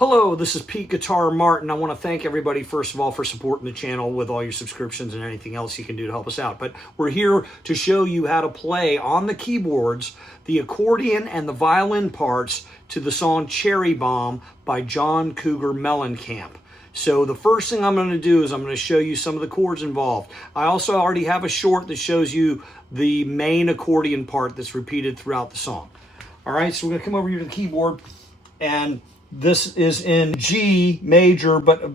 Hello, this is Pete Guitar Martin. I want to thank everybody, first of all, for supporting the channel with all your subscriptions and anything else you can do to help us out. But we're here to show you how to play on the keyboards the accordion and the violin parts to the song Cherry Bomb by John Cougar Mellencamp. So the first thing I'm going to do is I'm going to show you some of the chords involved. I also already have a short that shows you the main accordion part that's repeated throughout the song. All right, so we're going to come over here to the keyboard, and this is in G major, but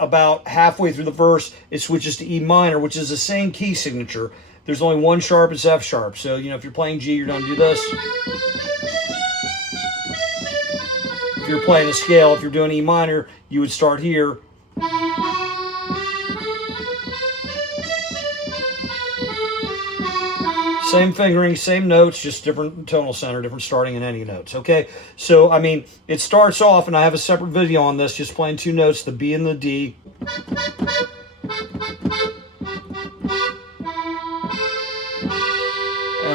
about halfway through the verse, it switches to E minor, which is the same key signature. There's only one sharp, it's F sharp. So, you know, if you're playing G, you're going to do this. If you're playing a scale, if you're doing E minor, you would start here. Same fingering, same notes, just different tonal center, different starting in any notes, okay? So, I mean, it starts off, and I have a separate video on this, just playing two notes, the B and the D. And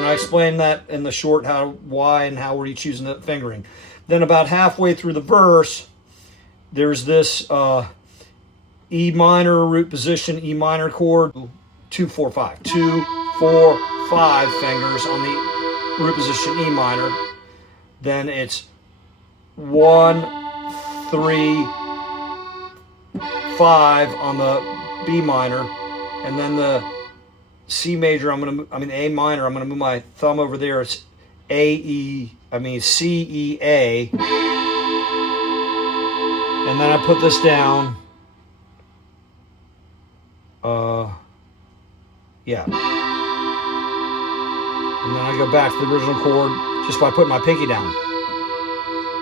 I explained that in the short, why and how were you choosing the fingering. Then about halfway through the verse, there's this E minor root position, E minor chord, 2, 4, 5. 2, 4, 5 fingers on the root position E minor. Then it's 1, 3, 5 on the B minor, and then the C major. A minor. I'm gonna move my thumb over there. It's C, E, A, and then I put this down. Yeah. And then I go back to the original chord just by putting my pinky down.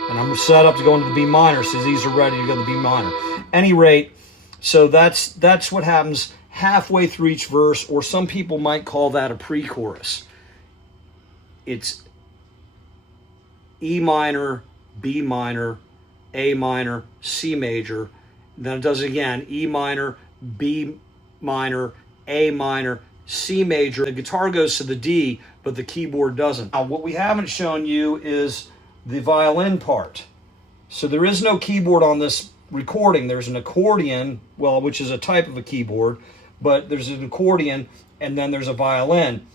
And I'm set up to go into the B minor, so these are ready to go to the B minor. Any rate, so that's what happens halfway through each verse, or some people might call that a pre-chorus. It's E minor, B minor, A minor, C major. Then it does it again, E minor, B minor, A minor, C major. The guitar goes to the D, but the keyboard doesn't. Now, what we haven't shown you is the violin part. So there is no keyboard on this recording. There's an accordion, well, which is a type of a keyboard, but there's an accordion, and then there's a violin.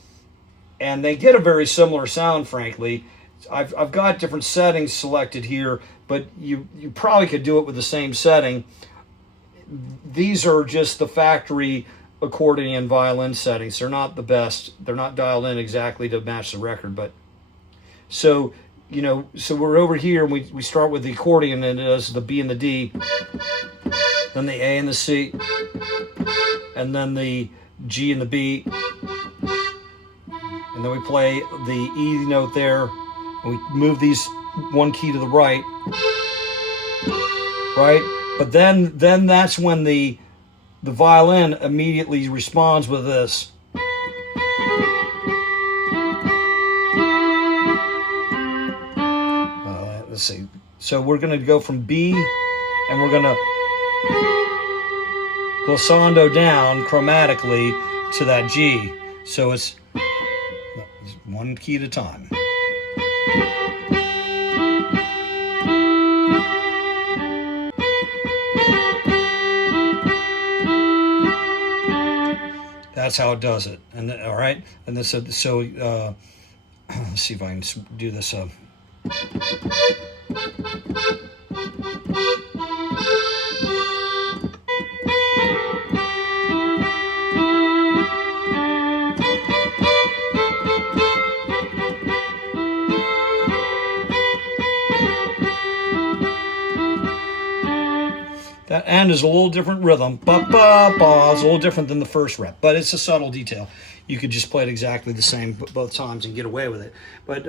And they get a very similar sound, frankly. I've got different settings selected here, but you probably could do it with the same setting. These are just the factory accordion violin settings. They're not the best. They're not dialed in exactly to match the record, but so, you know, so we're over here, and we start with the accordion, and it does the B and the D, then the A and the C, and then the G and the B, and then we play the E note there, and we move these one key to the right, but then that's when the violin immediately responds with this. Let's see. So we're going to go from B, and we're going to glissando down chromatically to that G. So it's one key at a time. That's how it does it. And then, all right, and then let's see if I can do this. That end is a little different rhythm. Ba ba ba is a little different than the first rep, but it's a subtle detail. You could just play it exactly the same both times and get away with it. But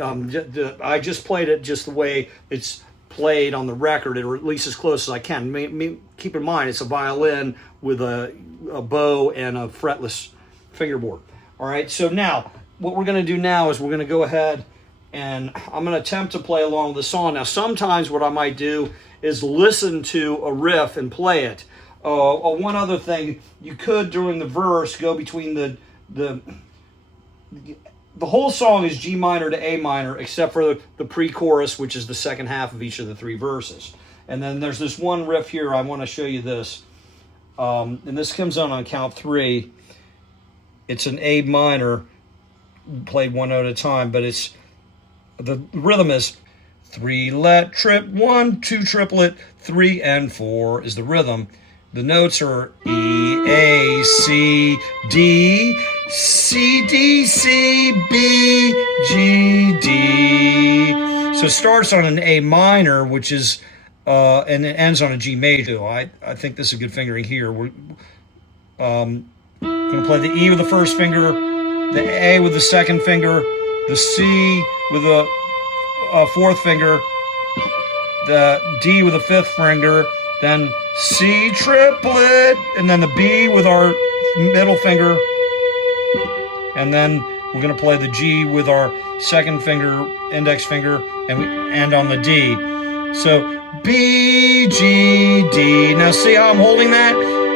I just played it just the way it's played on the record, or at least as close as I can. Keep in mind, it's a violin with a bow and a fretless fingerboard. All right, so now what we're going to do now is we're going to go ahead, and I'm going to attempt to play along with the song. Now, sometimes what I might do is listen to a riff and play it. One other thing, you could, during the verse, go between the whole song is G minor to A minor, except for the pre-chorus, which is the second half of each of the three verses. And then there's this one riff here. I want to show you this. And this comes on count 3. It's an A minor, played one note at a time, but it's the rhythm is 3 let trip 1 2 triplet 3 and 4 is the rhythm. The notes are E A C D C D C B G D. So it starts on an A minor, which is and it ends on a G major. I think this is a good fingering here. We're going to play the E with the first finger, the A with the second finger, the C with the fourth finger, the D with the fifth finger, then C triplet, and then the B with our middle finger, and then we're going to play the G with our second finger, index finger, and we end on the D. So B, G, D. Now see how I'm holding that?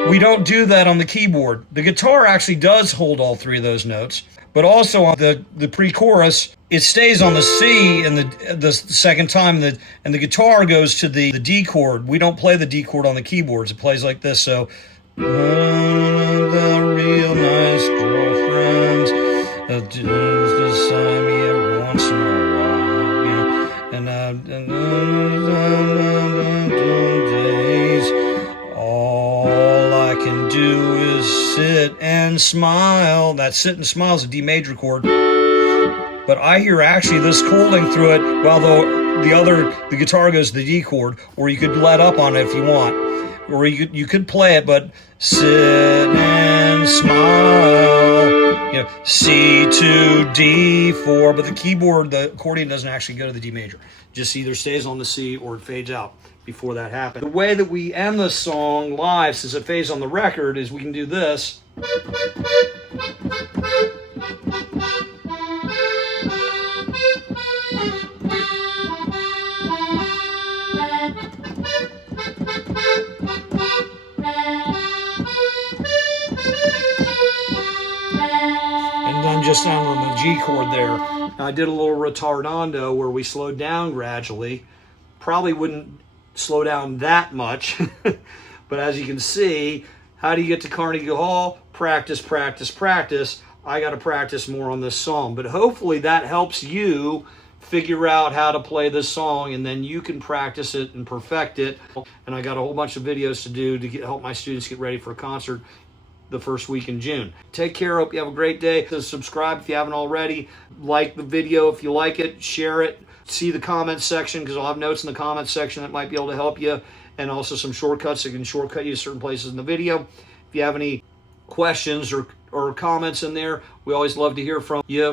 We don't do that on the keyboard. The guitar actually does hold all 3 of those notes, but also on the pre-chorus, it stays on the C in the second time, and the guitar goes to the D chord. We don't play the D chord on the keyboards. It plays like this. So, the real nice girlfriends just beside me every once in a while, you know, and days, all I can do is sit and smile. That sit and smile is a D major chord. But I hear actually this chording through it while the guitar goes to the D chord, or you could let up on it if you want. Or you could play it, but sit and smile, you know, C to D4, but the keyboard, the accordion doesn't actually go to the D major. Just either stays on the C or it fades out before that happens. The way that we end the song live, since it fades on the record, is we can do this. And then just down on the G chord there. Now I did a little retardando where we slowed down gradually. Probably wouldn't slow down that much, but as you can see, how do you get to Carnegie Hall? Practice, practice, practice. I got to practice more on this song, but hopefully that helps you figure out how to play this song, and then you can practice it and perfect it. And I got a whole bunch of videos to do to help my students get ready for a concert the first week in June. Take care. Hope you have a great day. Subscribe if you haven't already. Like the video if you like it. Share it. See the comments section, because I'll have notes in the comments section that might be able to help you, and also some shortcuts that can shortcut you to certain places in the video. If you have any questions or comments in there, we always love to hear from you.